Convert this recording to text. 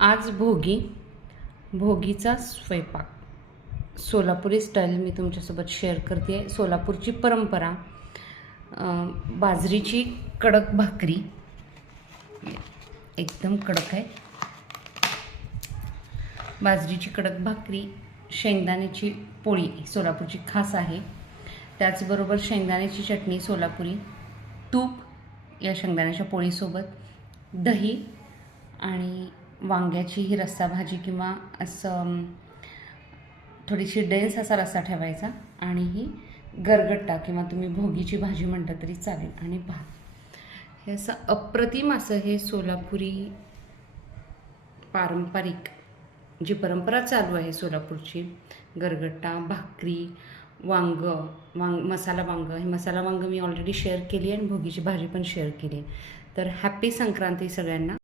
आज भोगीचा स्वयंपाक सोलापुरी स्टाईल मी तुमच्यासोबत शेअर करते आहे. सोलापूरची परंपरा, बाजरीची कडक भाकरी, एकदम कडक आहे. बाजरीची कडक भाकरी, शेंगदाण्याची पोळी सोलापूरची खास आहे. त्याचबरोबर शेंगदाण्याची चटणी सोलापुरी, तूप या शेंगदाण्याच्या पोळीसोबत, दही आणि वांग्याची ही रस्सा भाजी किंवा असं थोडीशी डेन्स असा रस्सा ठेवायचा आणि ही गरगट्टा किंवा तुम्ही भोगीची भाजी म्हटलं तरी चालेल आणि भात. हे असं अप्रतिम असं हे सोलापुरी पारंपरिक जी परंपरा चालू आहे सोलापूरची, गरगट्टा, भाकरी, मसाला वांग, ही मसाला वांग मी ऑलरेडी शेअर केली आहे आणि भोगीची भाजी पण शेअर केली आहे. तर हॅपी संक्रांती सगळ्यांना.